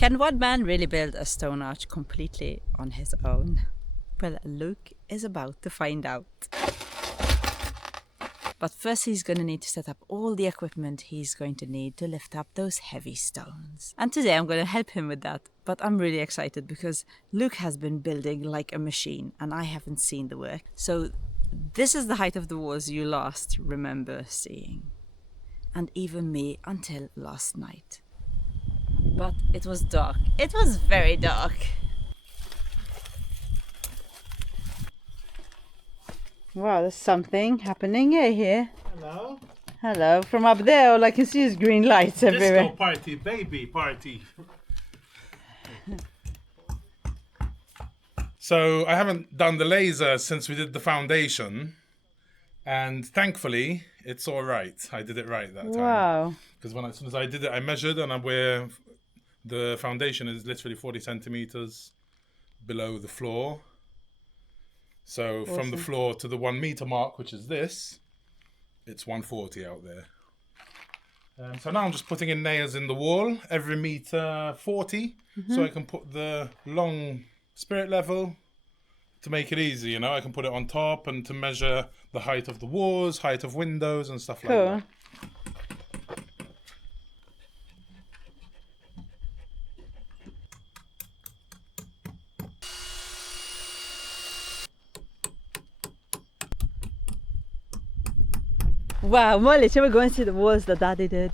Can one man really build a stone arch completely on his own? Well, Luke is about to find out. But first he's going to need to set up all the equipment he's going to need to lift up those heavy stones. And today I'm going to help him with that. But I'm really excited because Luke has been building like a machine and I haven't seen the work. So this is the height of the walls you last remember seeing. And even me until last night. But it was dark. It was very dark. Wow, there's something happening here. Hello. Hello. From up there, all I can see is green lights everywhere. Disco party, baby party. So I haven't done the laser since we did the foundation. And thankfully, it's all right. I did it right that time. Wow. Because as soon as I did it, I measured and I'm where the foundation is literally 40 centimeters below the floor. So Awesome. from the floor to the 1 meter mark, which is this, it's 140 out there. So now I'm just putting in nails in the wall every meter 40, so I can put the long spirit level to make it easy, you know. I can put it on top and to measure the height of the walls, height of windows and stuff like that. Wow, Molly, shall we go and see the walls that Daddy did?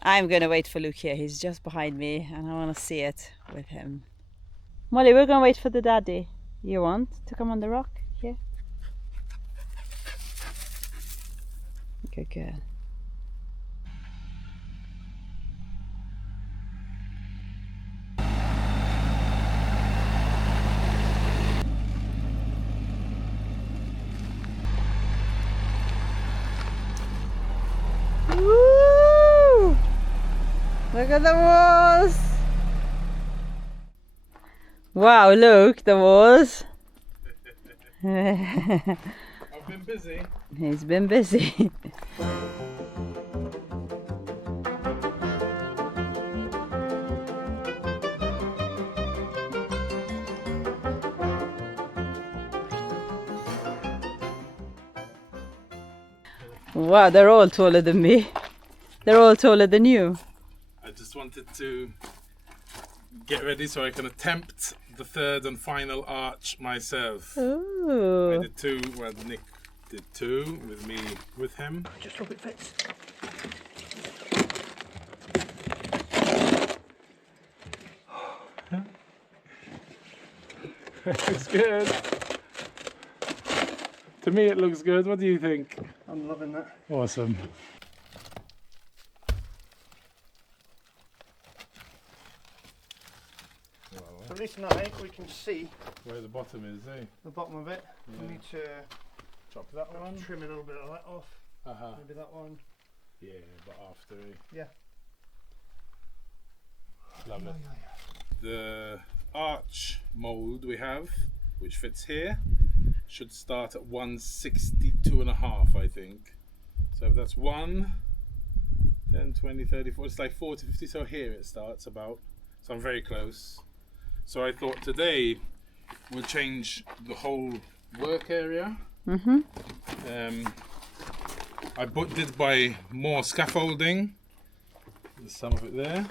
I'm gonna wait for Luke here. He's just behind me and I want to see it with him. Molly, we're gonna wait for the Daddy. You want to come on the rock here? Good girl. Woo! Look at the walls! Wow, look, the walls. I've been busy. He's been busy. Wow, they're all taller than me. They're all taller than you. I just wanted to get ready so I can attempt the third and final arch myself. Ooh. I did two, well, Nick did two with me with him. Just hope it fits. Looks good. To me it looks good. What do you think? I'm loving that. Awesome. So at least now we can see Where the bottom is, eh? the bottom of it. We need to Chop that one. trim a little bit of that off. Maybe that one. Yeah, but after. Yeah. Love it. The arch mould we have, which fits here, should start at 162.5, I think. So that's 1, 10, 20, 30, 40, it's like 40, 50, so here it starts about. So I'm very close. So I thought today we'll change the whole work area. I did buy more scaffolding. There's some of it there.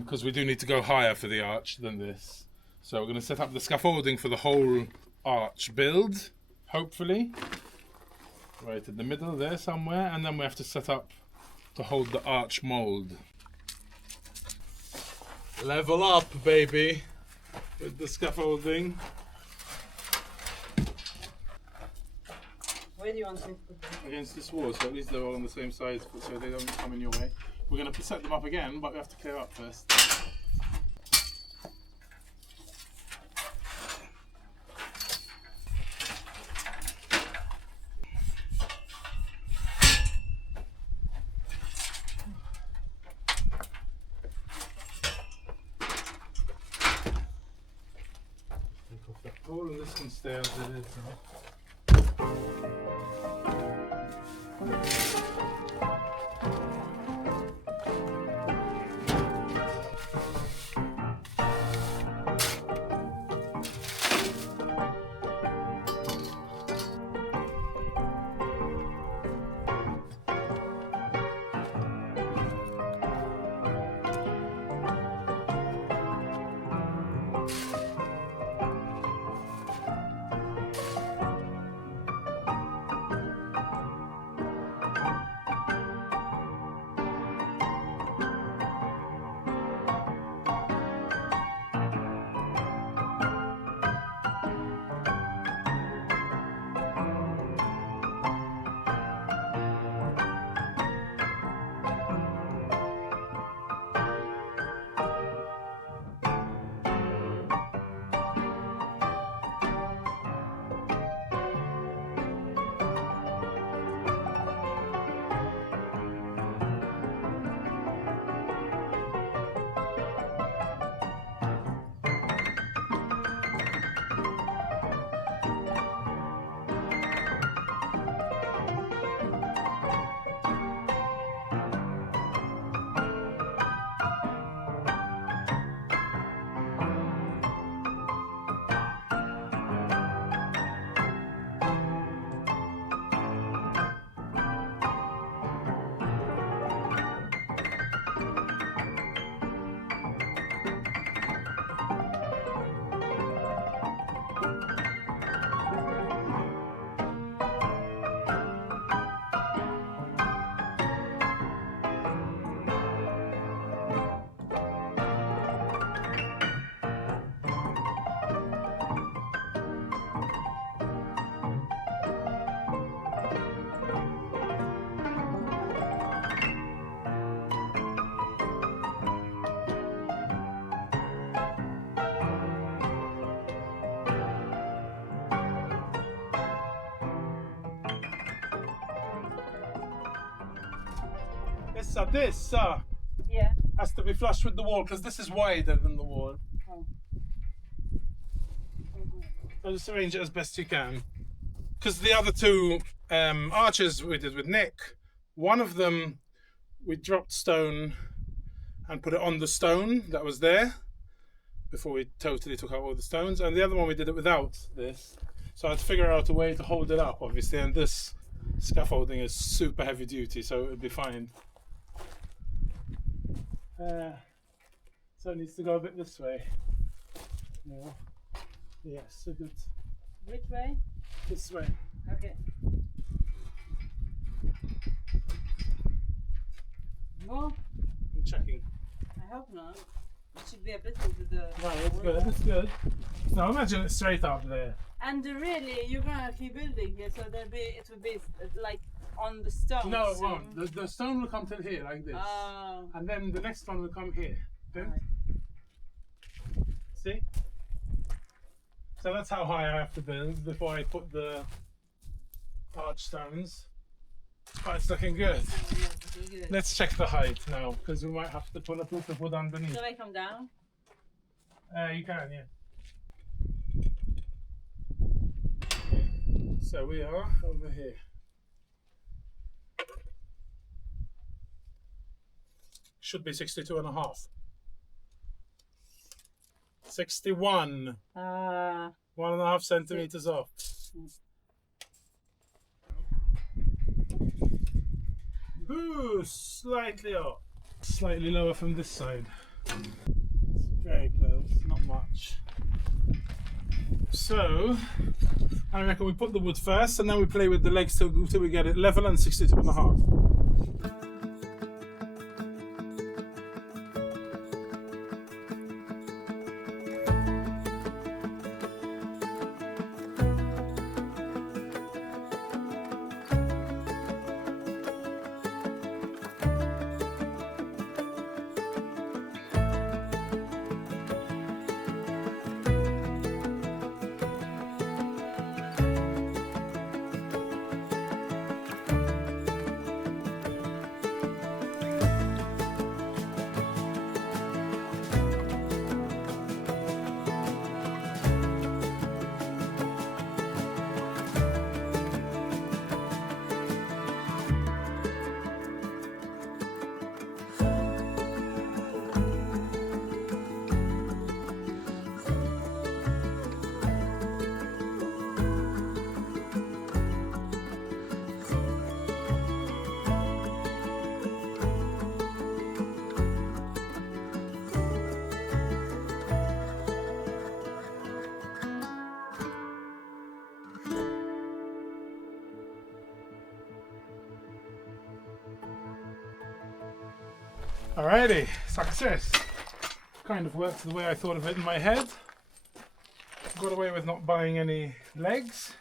Because we do need to go higher for the arch than this. So we're going to set up the scaffolding for the whole arch build, hopefully. Right in the middle there somewhere. And then we have to set up to hold the arch mould. Level up, baby, with the scaffolding. Where do you want to put them? Against this wall, so at least they're all on the same side so they don't come in your way. We're going to set them up again, but we have to clear up first. Take off that pole and this can stay as it is. Huh? This Yeah. has to be flush with the wall because this is wider than the wall. Oh. So just arrange it as best you can. Because the other two arches we did with Nick, one of them we dropped stone and put it on the stone that was there before we totally took out all the stones, and the other one we did it without this. So I had to figure out a way to hold it up, obviously, and this scaffolding is super heavy duty, so it would be fine. So it needs to go a bit this way. No. Yes, so good. Which way? This way. Okay. More? I'm checking. I hope not. It should be a bit into the. No, it's good, it's good. Now imagine it straight up there. And really, you're gonna keep building here, so it will be like on the stone. No, it won't. The stone will come till here, like this. Oh. And then the next one will come here. Then, Right. see? So that's how high I have to build before I put the arch stones. But it's looking good. Yeah, okay, good. Let's check the height now, because we might have to put a piece of wood underneath. Shall I come down? You can, yeah. So we are over here. Should be 62.5. 61. 1.5 centimeters off. Ooh, slightly up. Slightly lower from this side. It's very close, not much. So, I reckon we put the wood first and then we play with the legs till we get it level and 62.5. Alrighty, success. Kind of worked the way I thought of it in my head. Got away with not buying any legs.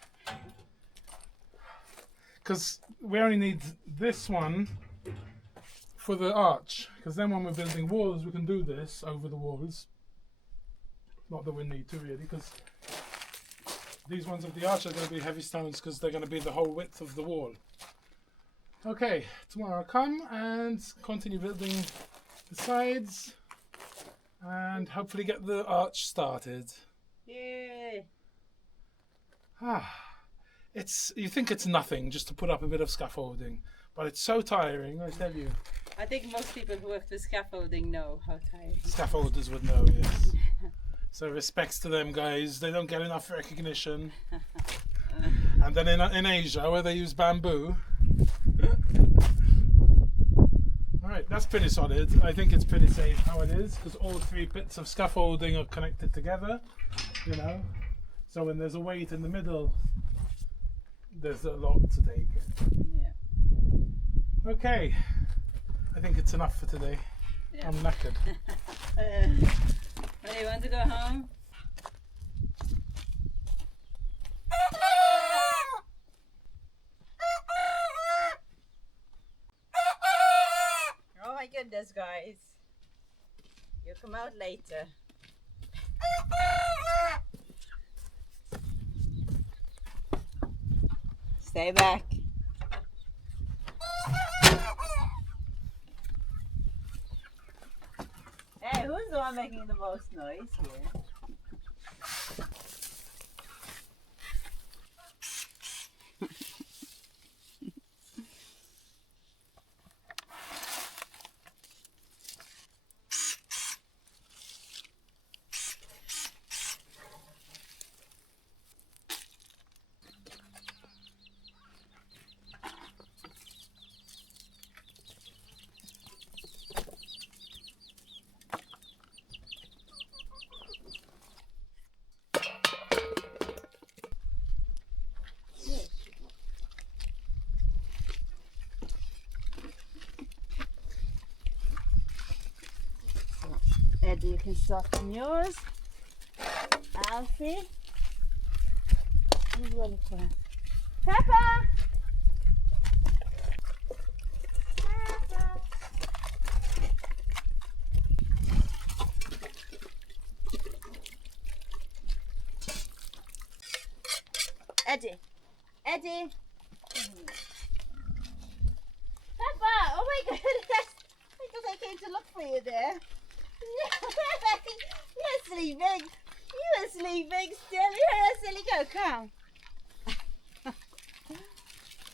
Because we only need this one for the arch. Because then when we're building walls, we can do this over the walls. Not that we need to really, because these ones of the arch are going to be heavy stones because they're going to be the whole width of the wall. Okay, tomorrow I'll come and continue building the sides and hopefully get the arch started. Yay! You think it's nothing just to put up a bit of scaffolding, but it's so tiring, I tell you. I think most people who work with scaffolding know how tiring. Scaffolders would know, yes. So respects to them guys, they don't get enough recognition. And then in Asia, where they use bamboo. Alright, that's pretty solid. I think it's pretty safe how it is, because all three bits of scaffolding are connected together, you know. So when there's a weight in the middle, there's a lot to take. Yeah. Okay, I think it's enough for today. Yeah. I'm knackered. You want to go home? Oh my goodness, guys. You'll come out later. Stay back. Who's the one making the most noise here? Eddie, you can start from yours. Alfie. Peppa! Peppa! Eddie. Eddie. Peppa! Oh my goodness! Because I came to look for you there. You're sleeping. You are sleeping still. You're a silly girl. Come.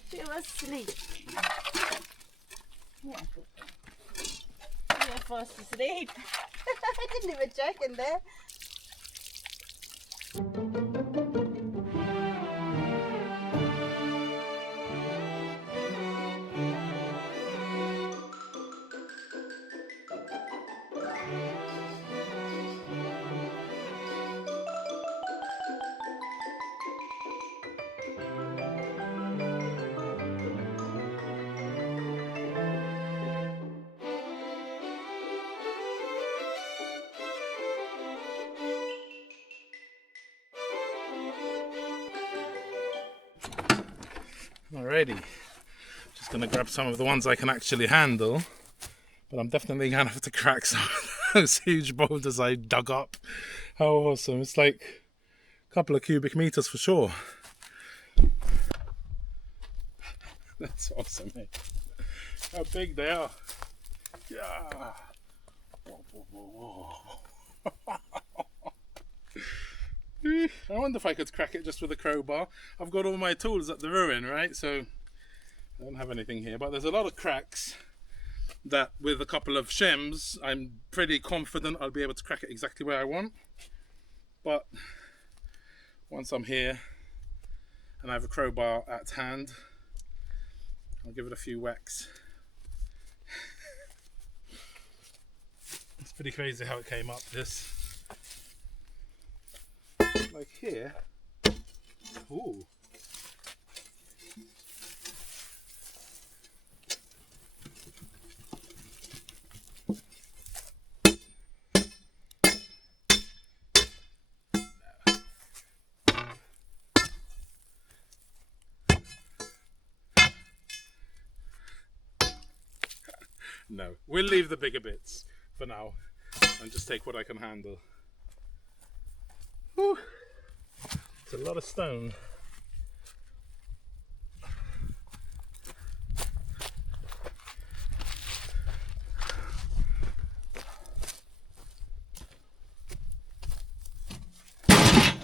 She was asleep. Yeah, good girl. You're fast asleep. I didn't even check in there. Alrighty, just gonna grab some of the ones I can actually handle, but I'm definitely gonna have to crack some of those huge boulders I dug up. How awesome! It's like a couple of cubic meters for sure. That's awesome, mate. How big they are! Yeah. Whoa, whoa, whoa, whoa. I wonder if I could crack it just with a crowbar. I've got all my tools at the ruin, right? So I don't have anything here, but there's a lot of cracks that with a couple of shims, I'm pretty confident I'll be able to crack it exactly where I want. But once I'm here and I have a crowbar at hand, I'll give it a few whacks. It's pretty crazy how it came up, this. Like here. Ooh. No, we'll leave the bigger bits for now and just take what I can handle. Whew. It's a lot of stone.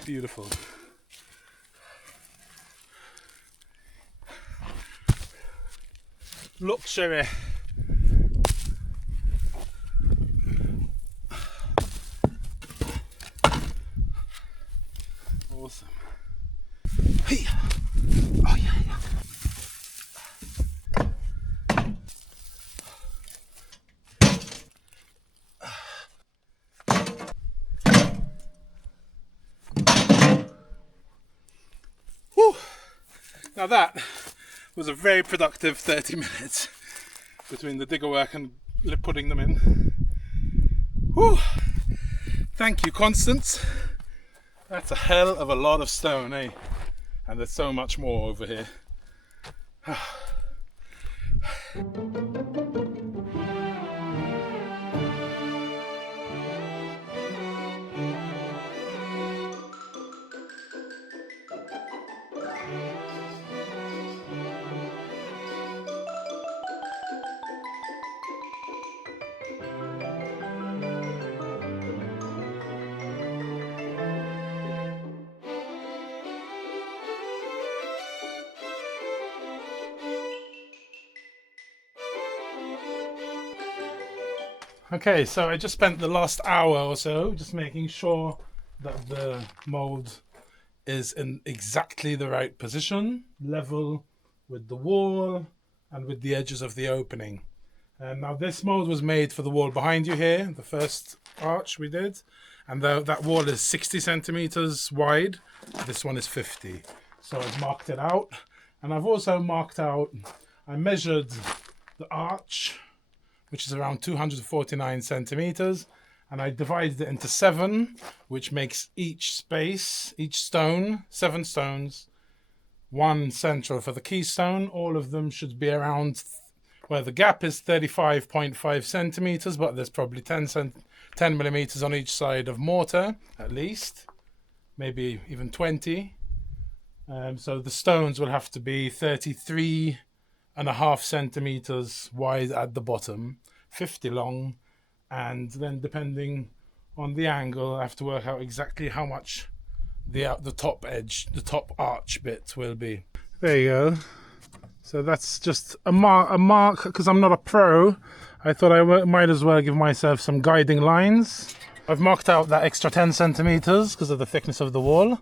Beautiful. Luxury. Awesome. Hey. Oh yeah, yeah. Whew. Now that was a very productive 30 minutes between the digger work and putting them in. Whew. Thank you, Constance. That's a hell of a lot of stone, eh? And there's so much more over here. Okay, so I just spent the last hour or so just making sure that the mould is in exactly the right position, level with the wall and with the edges of the opening. And now this mould was made for the wall behind you here, the first arch we did. And that wall is 60 centimeters wide. This one is 50. So I've marked it out. And I've also marked out, I measured the arch, which is around 249 centimeters. And I divided it into 7, which makes each space, each stone, 7 stones, 1 central for the keystone. All of them should be around, well, the gap is 35.5 centimeters, but there's probably 10 millimeters on each side of mortar, at least, maybe even 20. So the stones will have to be 33.5 centimeters wide at the bottom, 50 long, and then depending on the angle, I have to work out exactly how much the top edge, the top arch bit will be. There you go. So that's just a mark, because I'm not a pro. I thought I might as well give myself some guiding lines. I've marked out that extra 10 centimeters because of the thickness of the wall.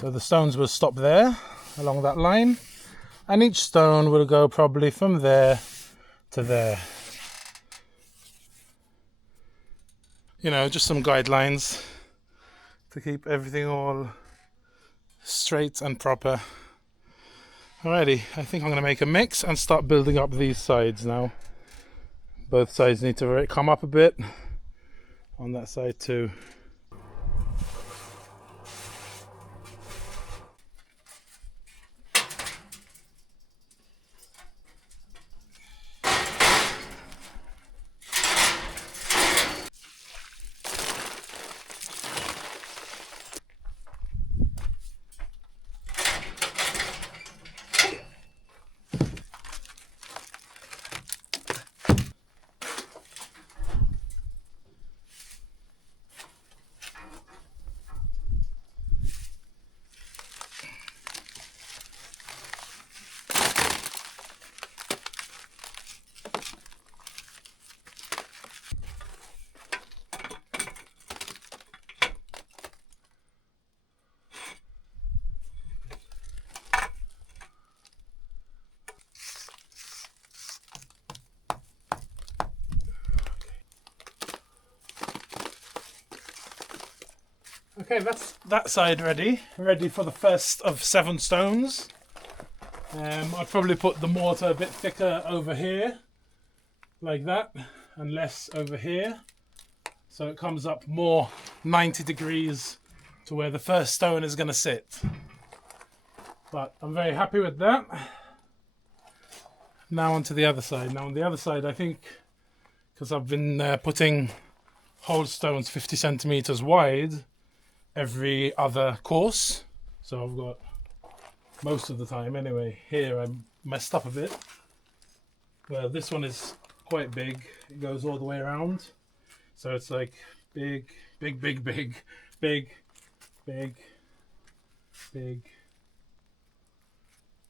So the stones will stop there along that line. And each stone will go probably from there to there. You know, just some guidelines to keep everything all straight and proper. Alrighty, I think I'm going to make a mix and start building up these sides now. Both sides need to come up a bit on that side too. Okay, that's that side ready for the first of 7 stones. I'd probably put the mortar a bit thicker over here, like that, and less over here, so it comes up more 90 degrees to where the first stone is going to sit. But I'm very happy with that. Now onto the other side. Now on the other side, I think, because I've been putting whole stones 50 centimeters wide every other course, so I've got, most of the time anyway, here I messed up a bit. Well, this one is quite big, it goes all the way around, so it's like big, big, big, big, big, big, big,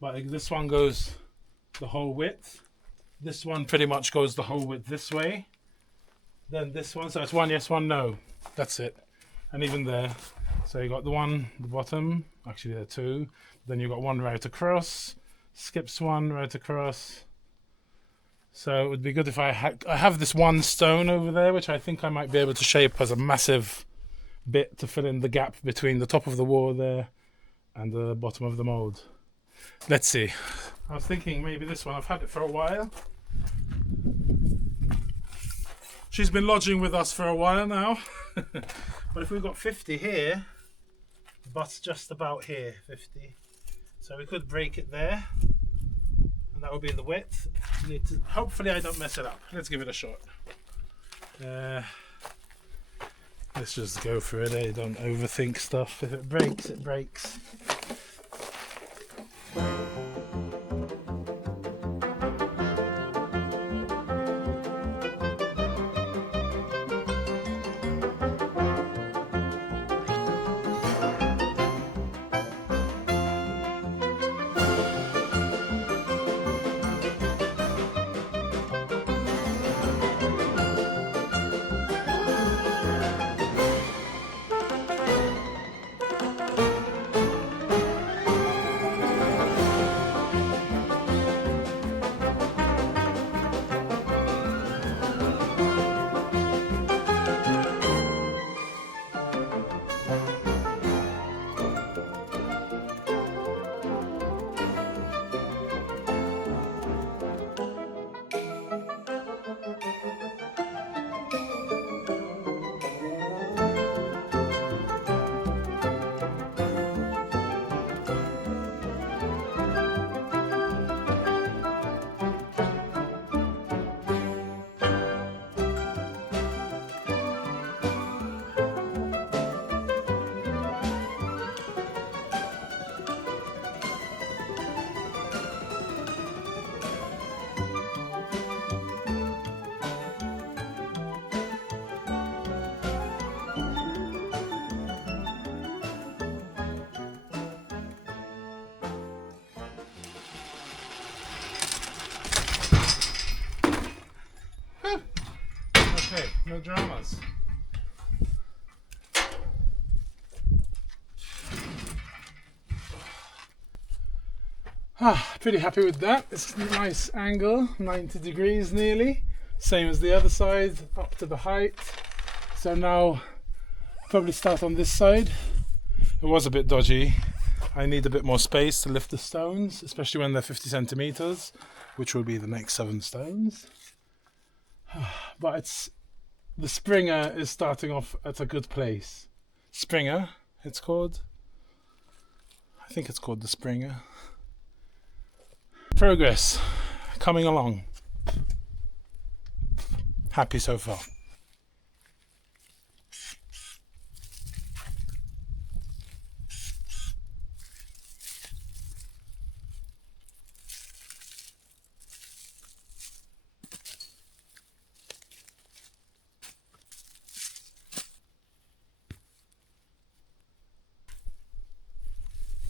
but like this one goes the whole width, this one pretty much goes the whole width this way, then this one, so it's 1 yes, 1 no, that's it. And even there, so you got the one, the bottom, actually there are 2, then you've got 1 right across, skips 1 right across. So it would be good if I have this 1 stone over there, which I think I might be able to shape as a massive bit to fill in the gap between the top of the wall there and the bottom of the mould. Let's see. I was thinking maybe this one, I've had it for a while. She's been lodging with us for a while now. But if we've got 50 here, but just about here, 50. So we could break it there, and that would be the width. Hopefully I don't mess it up. Let's give it a shot. Let's just go for it, eh? Don't overthink stuff. If it breaks, it breaks. Hey, no dramas. Pretty happy with that. It's a nice angle, 90 degrees nearly. Same as the other side, up to the height. So now, probably start on this side. It was a bit dodgy. I need a bit more space to lift the stones, especially when they're 50 centimeters, which will be the next 7 stones. But the Springer is starting off at a good place. Springer, it's called. I think it's called the Springer. Progress, coming along. Happy so far.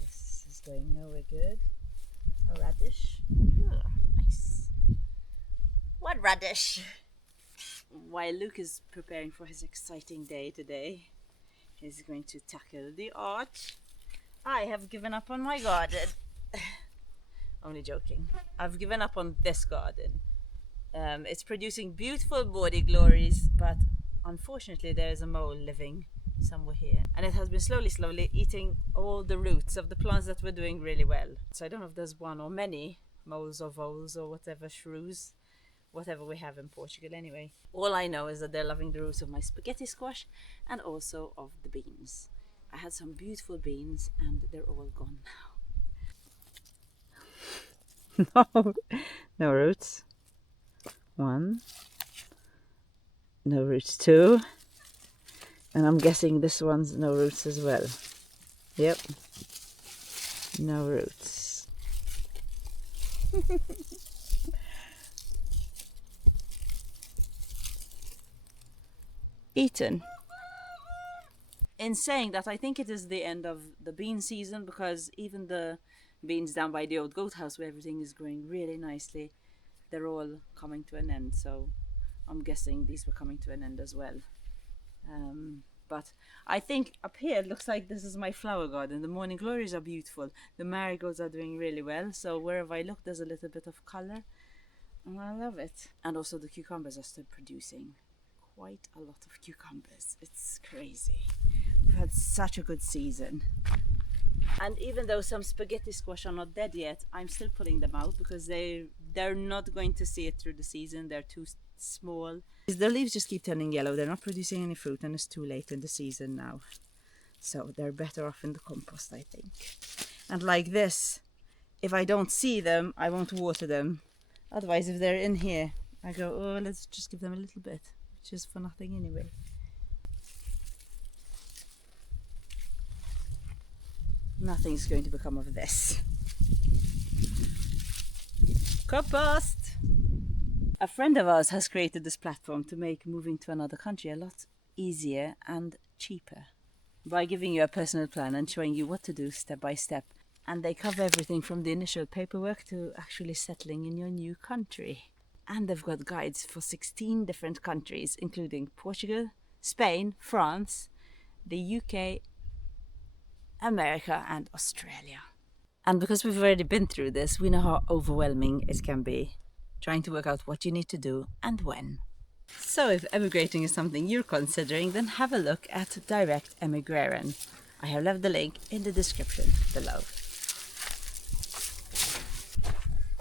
This is going nowhere good. A radish. Oh, nice. What radish? While Luke is preparing for his exciting day today, he's going to tackle the arch. I have given up on my garden. Only joking. I've given up on this garden. It's producing beautiful body glories, but unfortunately there is a mole living somewhere here, and it has been slowly eating all the roots of the plants that were doing really well. So I don't know if there's one or many moles or voles or whatever, shrews, whatever we have in Portugal anyway. All I know is that they're loving the roots of my spaghetti squash and also of the beans. I had some beautiful beans and they're all gone now. No roots. 1. No roots 2. And I'm guessing this one's no roots as well. Yep. No roots. Eaten. In saying that, I think it is the end of the bean season, because even the beans down by the old goat house where everything is growing really nicely, they're all coming to an end. So I'm guessing these were coming to an end as well. But I think up here it looks like this is my flower garden. The morning glories are beautiful. The marigolds are doing really well. So wherever I look, there's a little bit of color, and I love it. And also the cucumbers are still producing quite a lot of cucumbers. It's crazy. We've had such a good season. And even though some spaghetti squash are not dead yet, I'm still pulling them out because they're not going to see it through the season. They're too small. The leaves just keep turning yellow. They're not producing any fruit, and it's too late in the season now. So they're better off in the compost, I think. And like this, if I don't see them, I won't water them. Otherwise, if they're in here, I go, oh, let's just give them a little bit, which is for nothing anyway. Nothing's going to become of this. Compost! A friend of ours has created this platform to make moving to another country a lot easier and cheaper by giving you a personal plan and showing you what to do step by step. And they cover everything from the initial paperwork to actually settling in your new country. And they've got guides for 16 different countries, including Portugal, Spain, France, the UK, America and Australia. And because we've already been through this, we know how overwhelming it can be, trying to work out what you need to do and when. So if emigrating is something you're considering, then have a look at Direct Emigraren. I have left the link in the description below.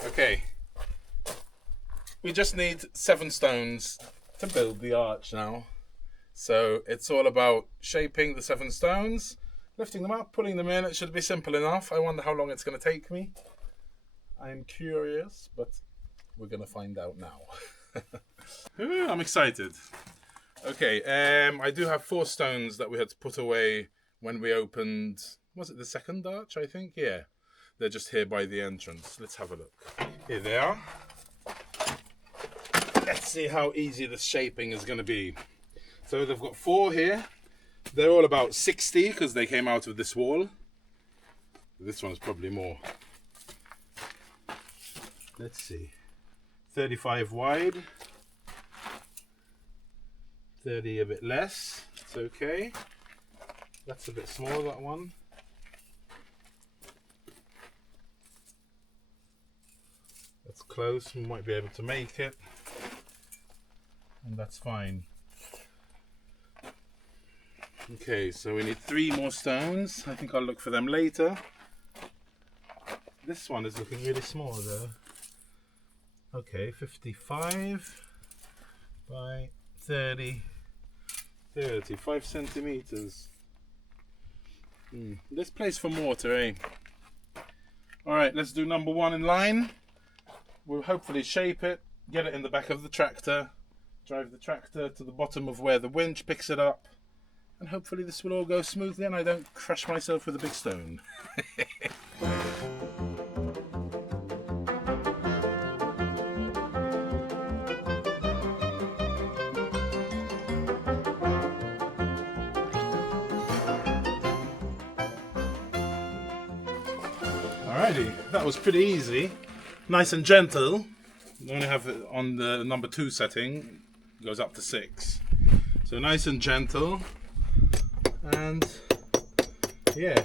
Okay, we just need 7 stones to build the arch now. So it's all about shaping the 7 stones, lifting them up, pulling them in. It should be simple enough. I wonder how long it's going to take me. I'm curious, but we're going to find out now. I'm excited. Okay, I do have 4 stones that we had to put away when we opened, was it the second arch, I think? Yeah, they're just here by the entrance. Let's have a look. Here they are. Let's see how easy the shaping is going to be. So they've got 4 here. They're all about 60 because they came out of this wall. This one's probably more. Let's see. 35 wide. 30 a bit less. It's okay. That's a bit small, that one. That's close, we might be able to make it. And that's fine. Okay, so we need 3 more stones. I think I'll look for them later. This one is looking really small though. Okay, 55 by 30. 5 centimeters. This place for mortar, eh? Alright, let's do number 1 in line. We'll hopefully shape it, get it in the back of the tractor, drive the tractor to the bottom of where the winch picks it up, and hopefully this will all go smoothly and I don't crush myself with a big stone. Alrighty, that was pretty easy. Nice and gentle. We only have it on the number 2 setting. It goes up to 6. So nice and gentle. And yeah,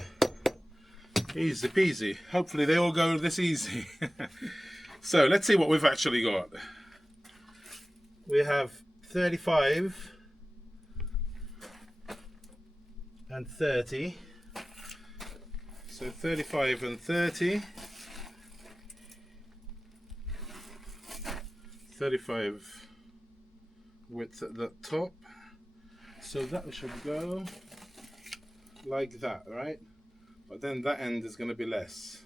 easy peasy. Hopefully they all go this easy. So let's see what we've actually got. We have 35 and 30. So 35 and 30. 35 width at the top. So that should go like that, right? But then that end is going to be less.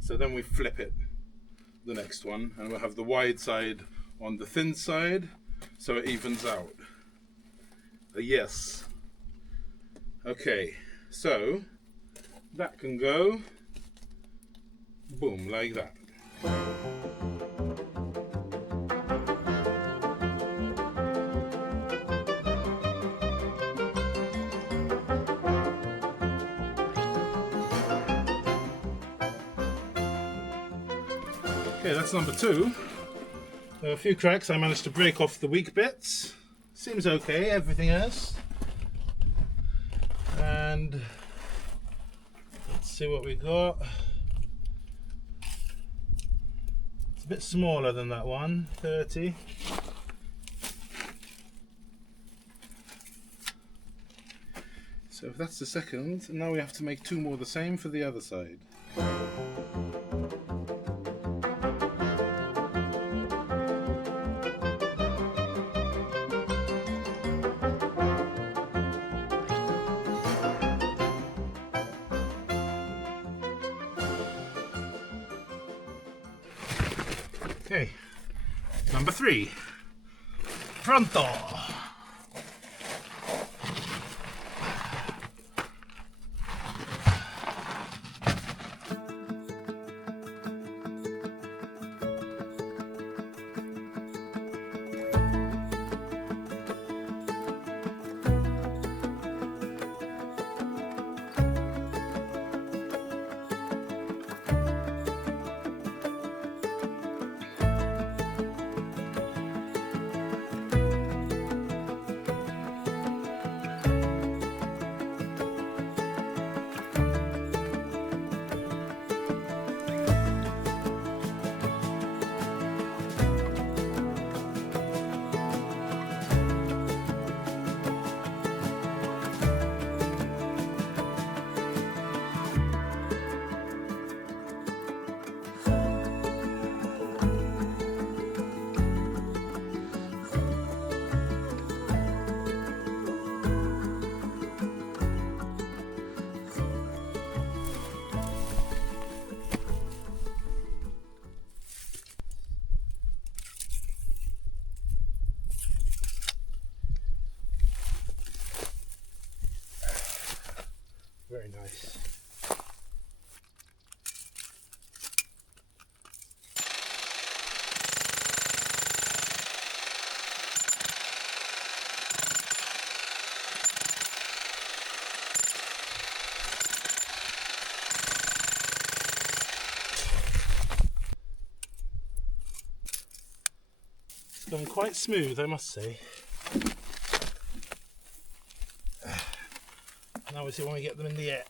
So then we flip it, the next one, and we'll have the wide side on the thin side, so it evens out. Yes. Okay, so that can go, boom, like that. Okay, that's number 2. There are a few cracks. I managed to break off the weak bits. Seems okay, everything else. And let's see what we got. It's a bit smaller than that one, 30. So if that's the second, now we have to make 2 more the same for the other side. Okay, number 3, front door. Very nice. It's gone quite smooth, I must say. and obviously when we get them in the air.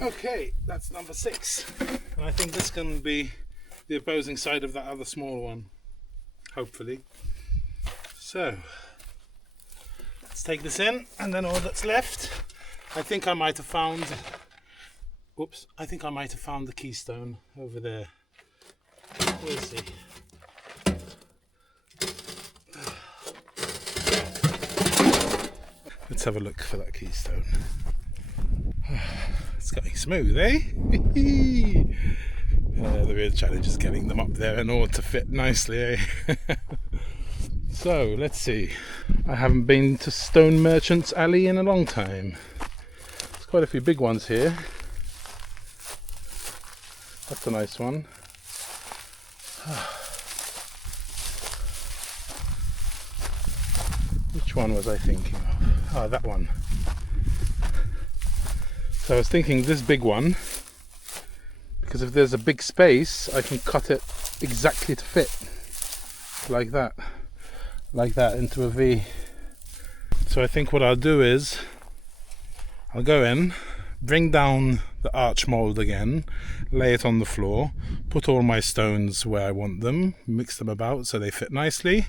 Okay, that's number 6, and I think this can be the opposing side of that other small one, hopefully. So let's take this in, and then all that's left, I think I might have found, whoops, I think I might have found the keystone over there. We'll see. Let's have a look for that keystone. It's going smooth, eh? The real challenge is getting them up there in order to fit nicely, eh? So, let's see. I haven't been to Stone Merchant's Alley in a long time. There's quite a few big ones here. That's a nice one. Which one was I thinking of? Ah, that one. So I was thinking this big one, because if there's a big space I can cut it exactly to fit, like that into a V. So I think what I'll do is I'll go in, bring down the arch mould again, lay it on the floor, put all my stones where I want them, mix them about so they fit nicely,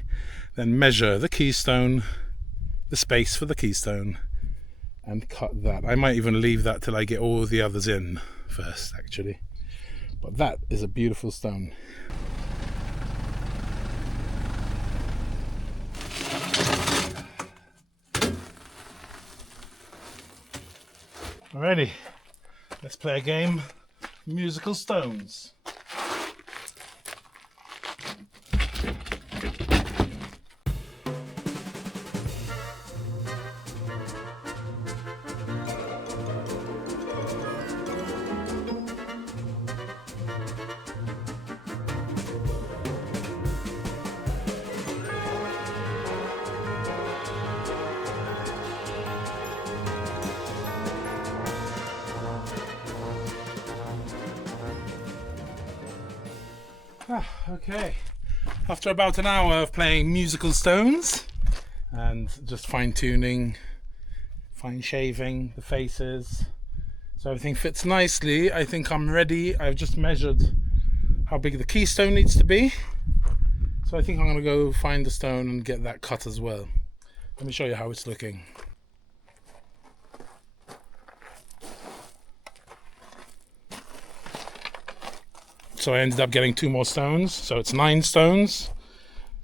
then measure the keystone, the space for the keystone, and cut that. I might even leave that till I get all the others in first, actually. But that is a beautiful stone. Alrighty, let's play a game. Musical stones. Okay, after about an hour of playing musical stones and just fine-tuning, fine-shaving the faces so everything fits nicely, I think I'm ready. I've just measured how big the keystone needs to be, so I think I'm going to go find the stone and get that cut as well. Let me show you how it's looking. So I ended up getting 2 more stones, so it's 9 stones.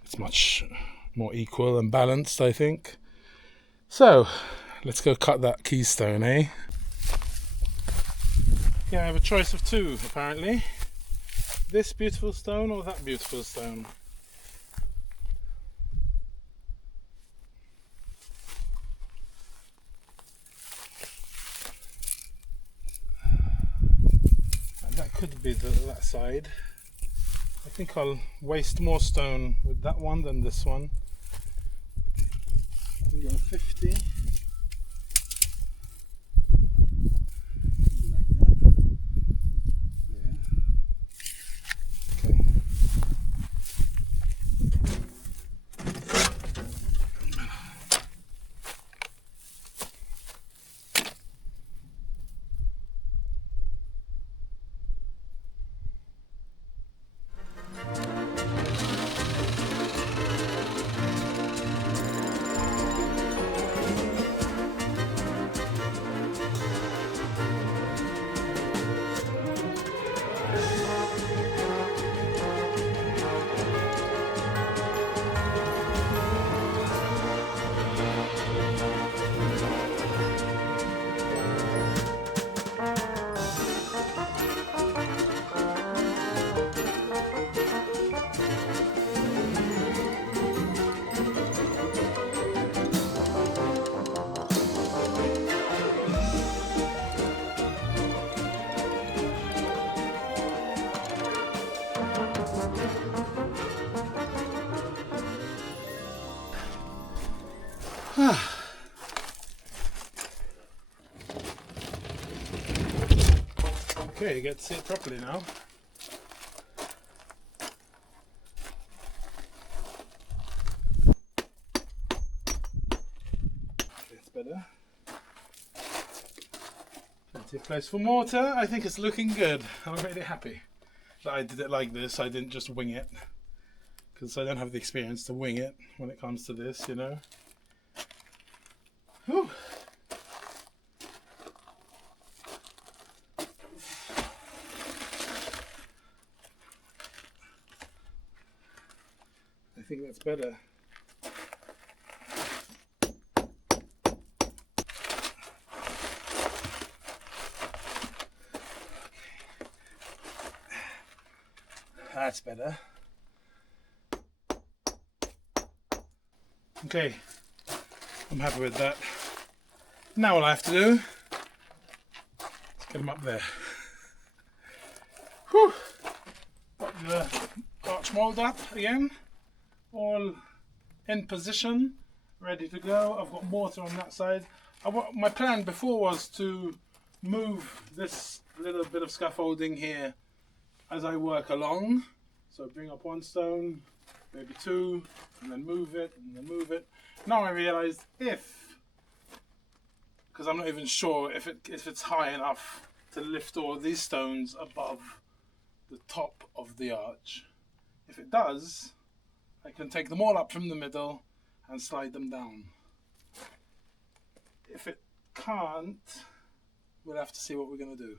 It's much more equal and balanced, I think. So let's go cut that keystone, eh? Yeah, I have a choice of 2 apparently. This beautiful stone or that beautiful stone. Could be that side. I think I'll waste more stone with that one than this one. We go 50. Like that. Yeah. Okay. Okay, you get to see it properly now. It's better. Plenty of place for mortar. I think it's looking good. I'm really happy that I did it like this. I didn't just wing it, because I don't have the experience to wing it when it comes to this, you know. Whew. I think that's better. That's better. Okay, I'm happy with that. Now all I have to do is get them up there. Whew. Got the arch mould up again. All in position, ready to go. I've got mortar on that side. My plan before was to move this little bit of scaffolding here as I work along. So bring up one stone, maybe two, and then move it, and then move it. Now I realised because I'm not even sure if it's high enough to lift all these stones above the top of the arch. If it does, I can take them all up from the middle and slide them down. If it can't, we'll have to see what we're going to do.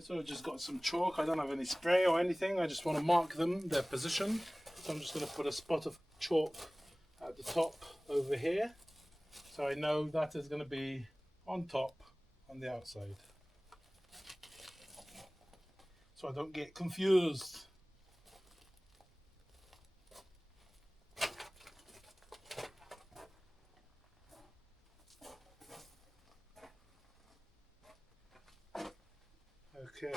So I've just got some chalk. I don't have any spray or anything. I just want to mark them, their position. So I'm just going to put a spot of chalk at the top over here. So I know that is going to be on top on the outside. So I don't get confused. Okay.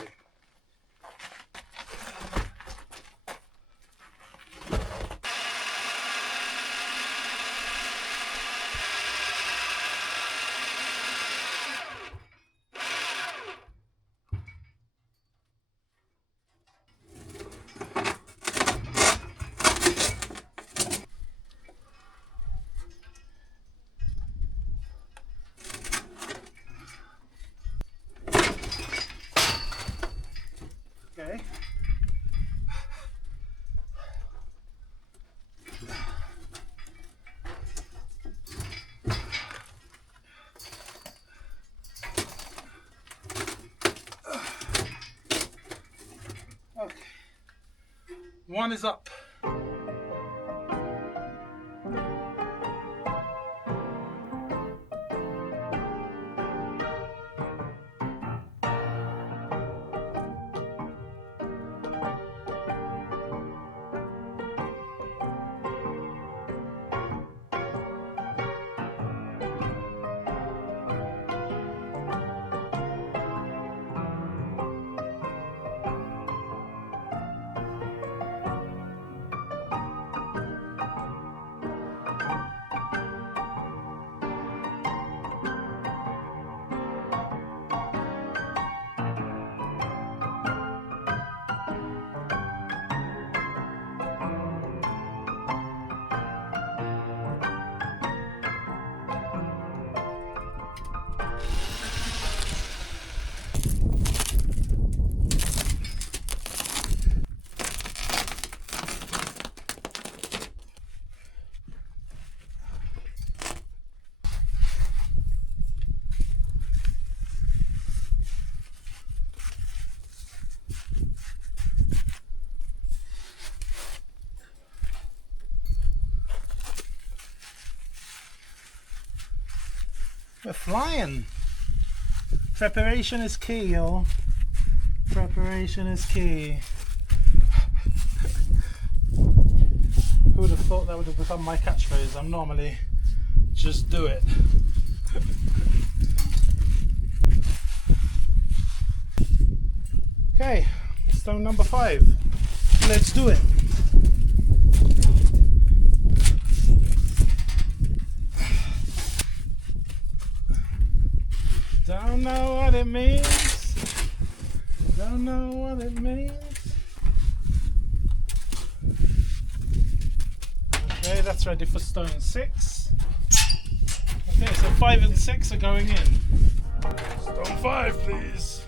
Okay. Okay. One is up. We're flying. Preparation is key, y'all. Preparation is key. Who would have thought that would have become my catchphrase? I'm normally just do it. Okay, stone number 5. Let's do it. it means. Don't know what it means. Okay, that's ready for stone 6. Okay, so 5 and 6 are going in. Stone 5, please.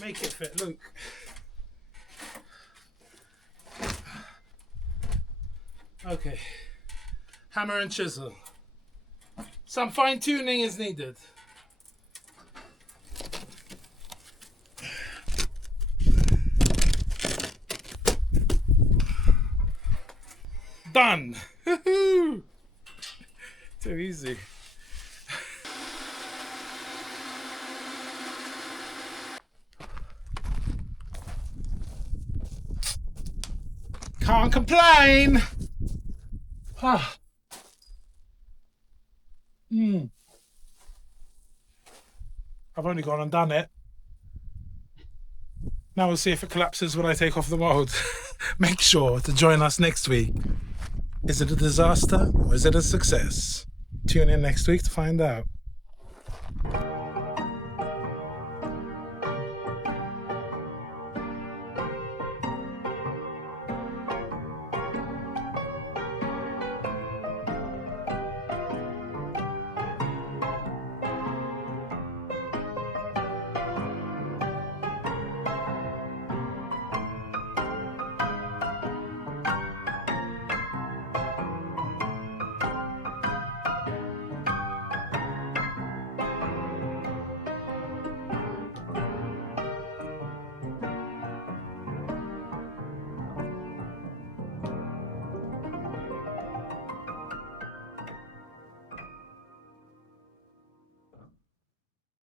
Make it fit, Luke. Okay. Hammer and chisel. Some fine tuning is needed. Done. Too easy. Can't complain. Ah. I've only gone and done it. Now we'll see if it collapses when I take off the mould. Make sure to join us next week. Is it a disaster or is it a success? Tune in next week to find out.